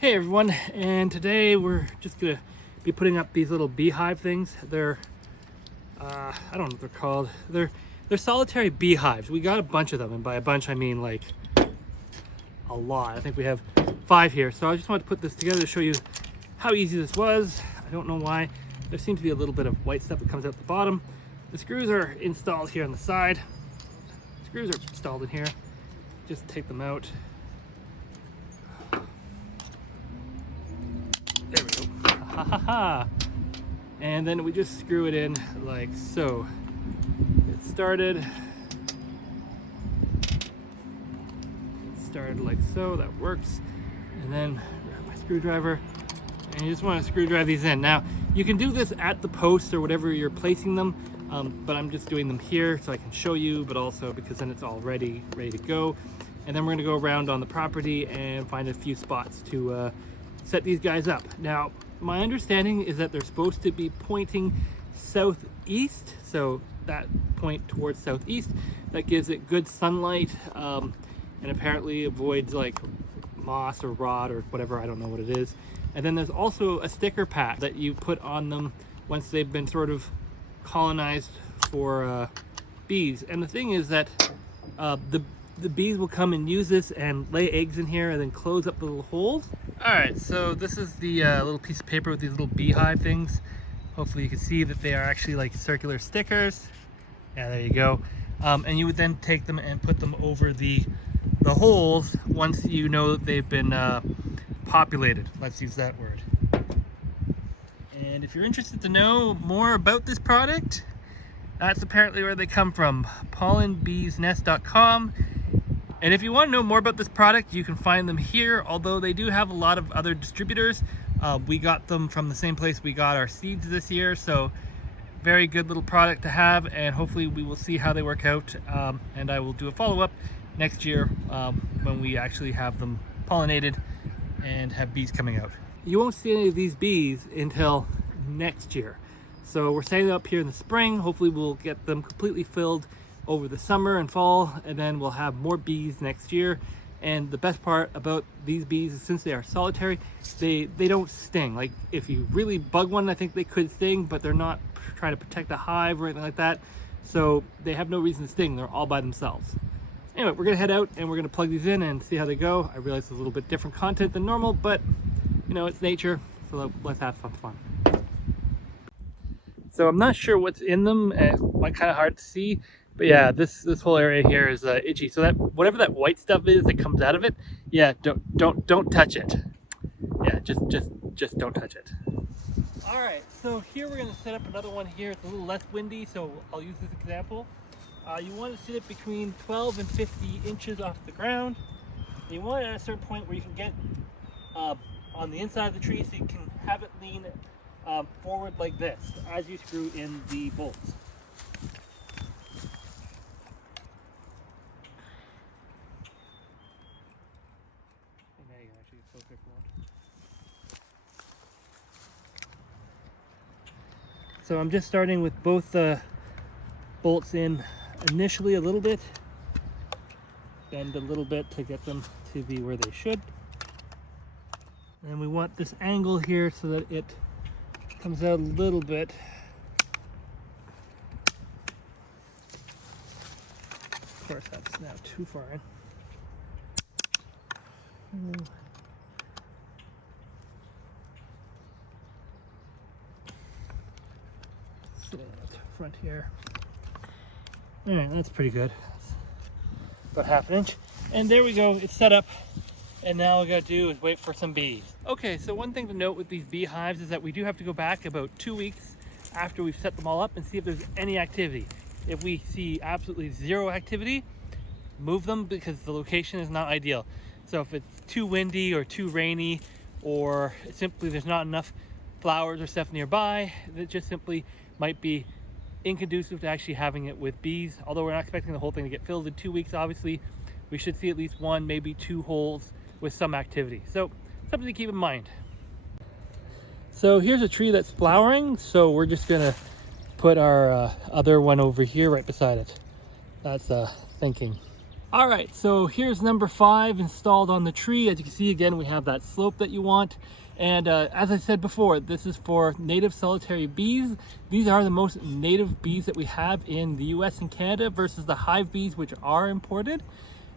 Hey everyone, and today we're just gonna be putting up these little beehive things. They're I don't know what they're called. They're solitary beehives. We got a bunch of them, and by a bunch I mean like a lot. I think we have 5 here. So I just wanted to put this together to show you how easy this was. I don't know why. There seems to be a little bit of white stuff that comes out the bottom. The screws are installed here on the side. Screws are installed in here. Just take them out. There we go. Ha ha ha. And then we just screw it in like so. It started like so. That works. And then grab my screwdriver, and you just want to screw drive these in. Now you can do this at the post or whatever you're placing them, but I'm just doing them here so I can show you, but also because then it's all ready to go. And then we're going to go around on the property and find a few spots to set these guys up. Now, my understanding is that they're supposed to be pointing southeast, so that point towards southeast, that gives it good sunlight, and apparently avoids like moss or rot or whatever, I don't know what it is. And then there's also a sticker pack that you put on them once they've been sort of colonized for bees. And the thing is that the bees will come and use this and lay eggs in here and then close up the little holes. All right, so this is the little piece of paper with these little beehive things. Hopefully you can see that they are actually like circular stickers. Yeah, there you go. And you would then take them and put them over the holes once you know that they've been populated. Let's use that word. And if you're interested to know more about this product, that's apparently where they come from, pollenbeesnest.com. And if you want to know more about this product, you can find them here, although they do have a lot of other distributors. We got them from the same place we got our seeds this year, so very good little product to have, and hopefully we will see how they work out. And I will do a follow-up next year when we actually have them pollinated and have bees coming out. You won't see any of these bees until next year. So we're setting them up here in the spring. Hopefully we'll get them completely filled over the summer and fall, and then we'll have more bees next year. And the best part about these bees is since they are solitary, they don't sting. Like if you really bug one, I think they could sting, but they're not trying to protect the hive or anything like that. So they have no reason to sting. They're all by themselves. Anyway, we're gonna head out and we're gonna plug these in and see how they go. I realize it's a little bit different content than normal, but you know, it's nature, so let's have some fun. So I'm not sure what's in them. It might kind of hard to see. But yeah, this whole area here is itchy. So that whatever that white stuff is that comes out of it, yeah, don't touch it. Yeah, just don't touch it. All right, so here we're gonna set up another one here. It's a little less windy, so I'll use this example. You want to sit it between 12 and 50 inches off the ground. And you want it at a certain point where you can get on the inside of the tree, so you can have it lean forward like this as you screw in the bolts. So I'm just starting with both bolts in initially a little bit, bend a little bit to get them to be where they should. And we want this angle here so that it comes out a little bit. Of course, that's now too far in. Front here. All right, that's pretty good. That's about ½ an inch. And there we go, it's set up. And now all we gotta do is wait for some bees. Okay, so one thing to note with these beehives is that we do have to go back about 2 weeks after we've set them all up and see if there's any activity. If we see absolutely zero activity, move them because the location is not ideal. So if it's too windy or too rainy, or simply there's not enough flowers or stuff nearby, it just simply might be inconducive to actually having it with bees. Although we're not expecting the whole thing to get filled in 2 weeks, obviously, we should see at least 1, maybe 2 holes with some activity. So something to keep in mind. So here's a tree that's flowering, so we're just gonna put our other one over here right beside it. That's thinking. All right, so here's number 5 installed on the tree. As you can see, again, we have that slope that you want. And as I said before, this is for native solitary bees. These are the most native bees that we have in the US and Canada versus the hive bees, which are imported.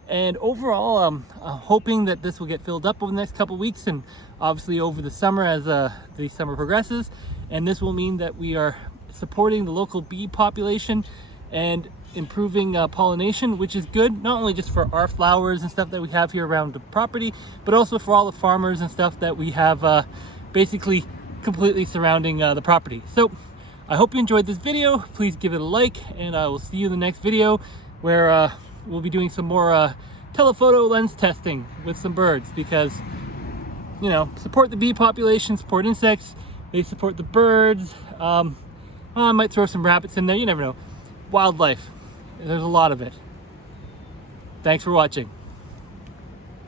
And overall, I'm hoping that this will get filled up over the next couple weeks, and obviously over the summer as the summer progresses. And this will mean that we are supporting the local bee population and improving pollination, which is good, not only just for our flowers and stuff that we have here around the property, but also for all the farmers and stuff that we have basically completely surrounding the property. So I hope you enjoyed this video. Please give it a like, and I will see you in the next video where we'll be doing some more telephoto lens testing with some birds, because, you know, support the bee population, support insects, they support the birds. I might throw some rabbits in there, you never know. Wildlife, there's a lot of it. Thanks for watching.